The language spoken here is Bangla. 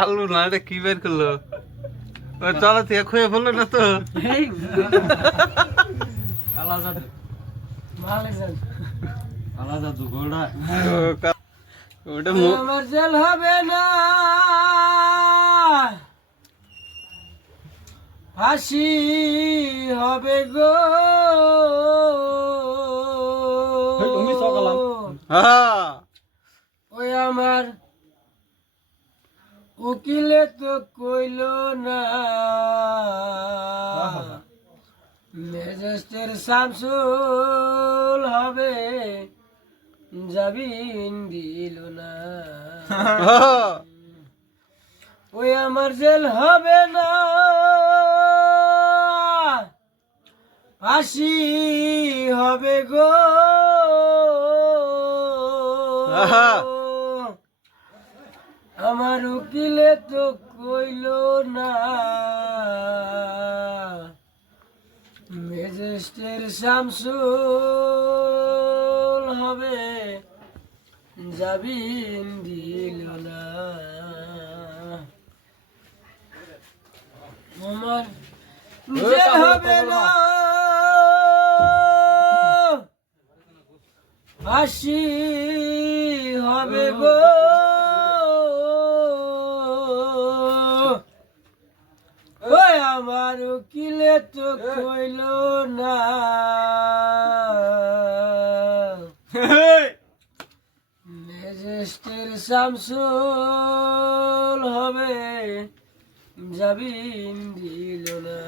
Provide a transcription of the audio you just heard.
আলু না এটা কি বের করলো চলা থেকে খুঁয়ে ফেললো না তো ওটা আমার জেল হবে না ফাঁসি হবে গো ওই আমার উকিলে তো কইল না ম্যাজিস্ট্রেট শামসুল হবে জামিন দিল না ওই আমার জেল হবে না ফাঁসি হবে গো আমার উকিলে তো কইল না ম্যাজিস্ট্রেট শামসুল হবে জামিন দিল না আমার জেল হবে না ফাঁসি হবে গো ওই আমার উকিলে তো কইল না ম্যাজিস্ট্রেট শামসুল হবে জামিন দিল না।